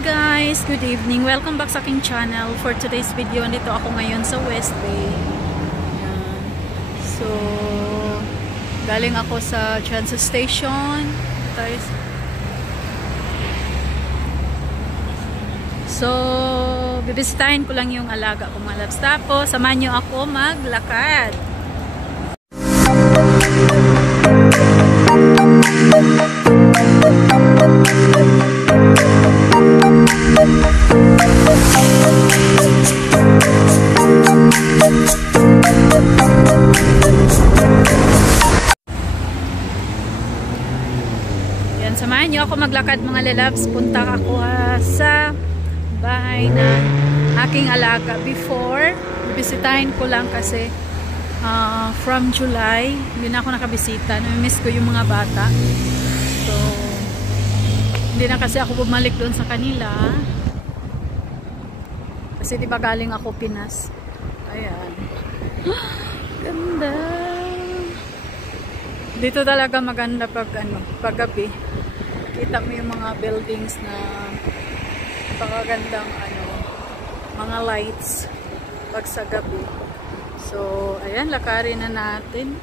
guys! Good evening! Welcome back sa aking channel. For today's video, nandito ako ngayon sa West Bay. Ayan. So, galing ako sa transit station. So, bibisitahin ko lang yung alaga ko mga loves. Tapos, samahan nyo ako maglakad. Yan, samahan nyo ako maglakad mga lalabs. Punta ako sa bahay na aking alaga. Before, bibisitahin ko lang kasi from July, hindi na ako nakabisita. Namimiss ko yung mga bata. So, hindi na kasi ako bumalik doon sa kanila. Kasi diba galing ako Pinas. Ayan. Ganda. Dito talaga maganda pag gabi. Kita mo yung mga buildings na pagagandang mga lights pag sa gabi. So, ayan, lakarin na natin.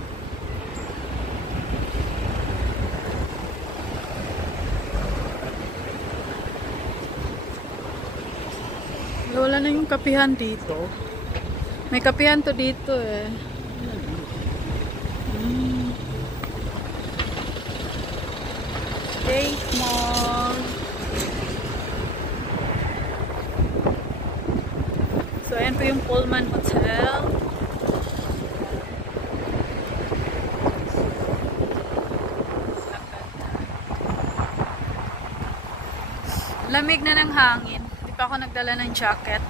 Wala na yung kapihan dito. May kapihan to dito eh. State Mall. So, ayan po yung Pullman Hotel. Lamig na ng hangin. Hindi pa ako nagdala ng jacket.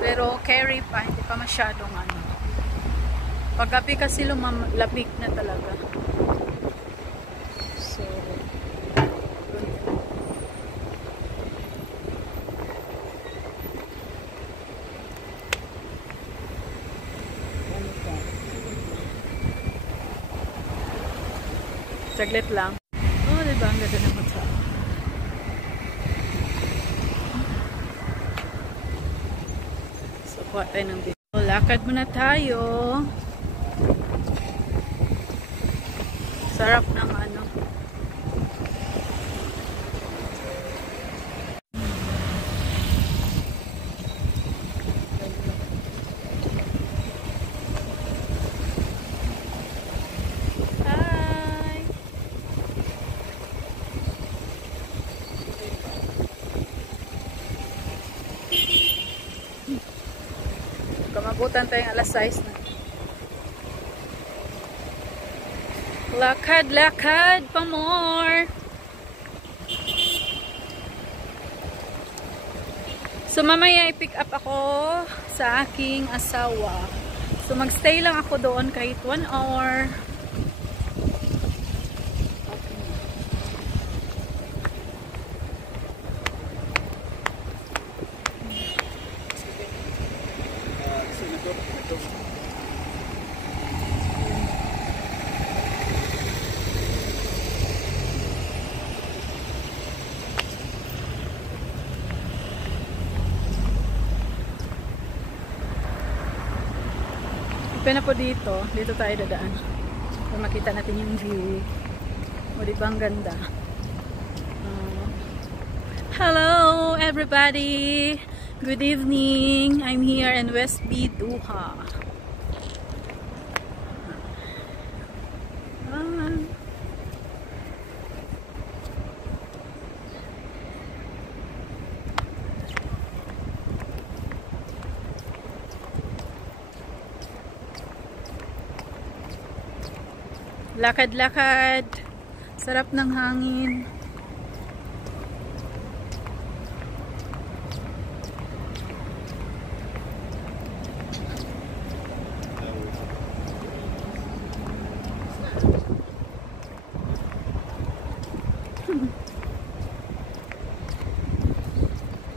Pero carry pa. Hindi pa masyadong Paggabi kasi lamig na talaga. So, saglit lang. Oh, diba? Ang ganda ng hotel. So, kuha tayo ng video. Lakad muna tayo. Sarap ng Kamabutan tayong alas 6 na. Lakad, lakad pa more. So mamaya i-pick up ako sa aking asawa. So magstay lang ako doon kahit 1 hour. Na po dito tayo dadaan para makita natin yung view. O diba ang ganda. Hello everybody, good evening. I'm here in West Bay, Doha. Lakad-lakad. Sarap ng hangin.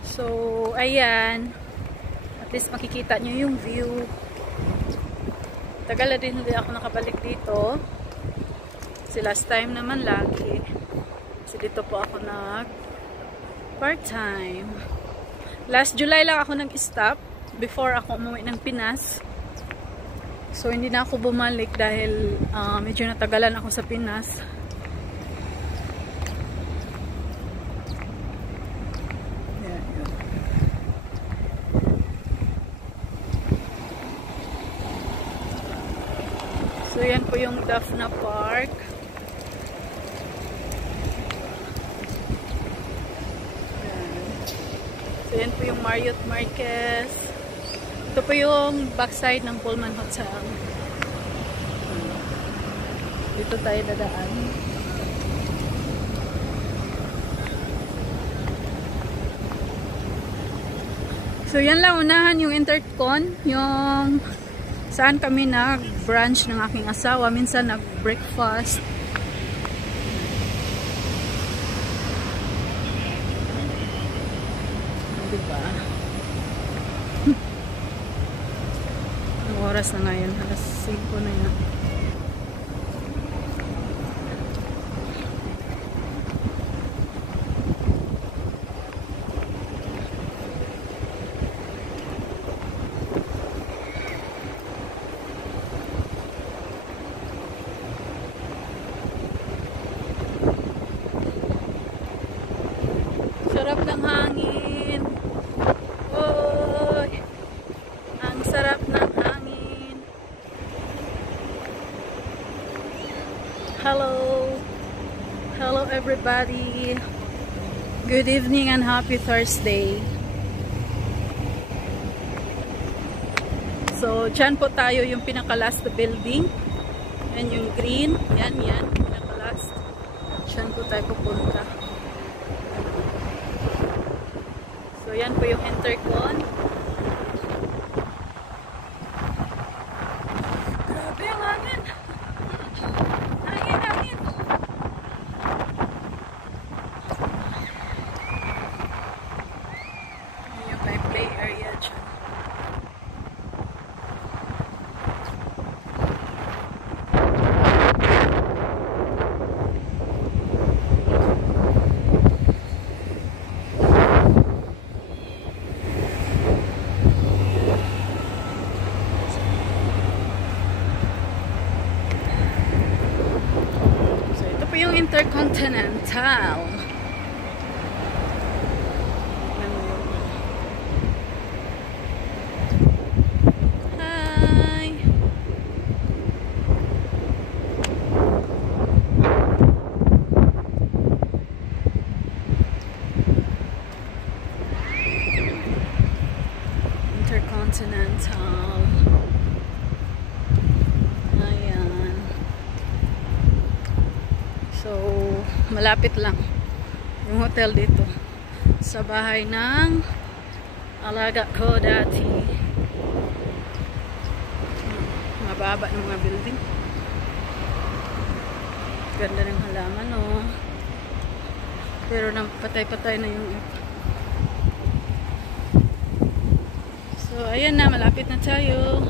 So, ayan. At least makikita nyo yung view. Tagal na din hindi ako nakabalik dito. Kasi last time naman lagi. Kasi dito po ako nag part-time. Last July lang ako nag-stop before ako umuwi ng Pinas. So, hindi na ako bumalik dahil medyo natagalan ako sa Pinas. So, yan po yung Daphna Park. So, yan po yung Marriott Marquez. Ito po yung backside ng Pullman Hotel. Dito tayo dadaan. So, yan lang. Unahan yung Intercon. Yung saan kami nag-brunch ng aking asawa. Minsan nag-breakfast. Diba? Anong oras na ngayon? Alas 5 na yun. Sarap ng hangin. Oy! Ang sarap ng hangin. Hello. Hello everybody. Good evening and happy Thursday. So, dyan po tayo yung pinaka-last building. Yan yung green. Yan, pinaka-last. Dyan po tayo pupunta. So, yan po yung Intercon. Grabe ang hangin. Hangin. Yan yung play area dyan. Yung Intercontinental. Hi. Intercontinental. So, malapit lang yung hotel dito sa bahay ng alaga ko dati. Mababa ng mga building. Ganda ng halaman, oh. Pero nang patay-patay na yung ito. So, ayan na, malapit na tayo.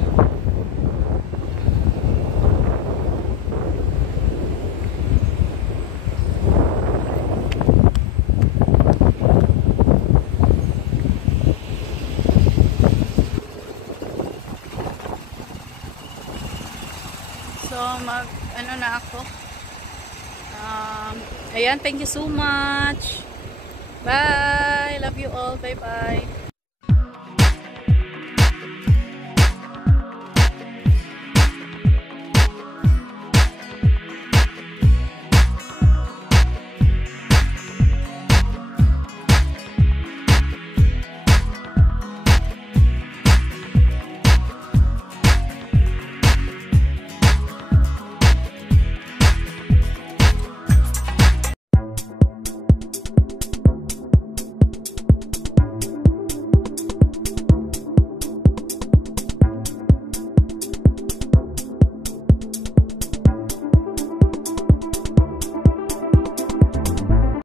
So, ano na ako. Ayan, thank you so much. Bye! Love you all. Bye-bye.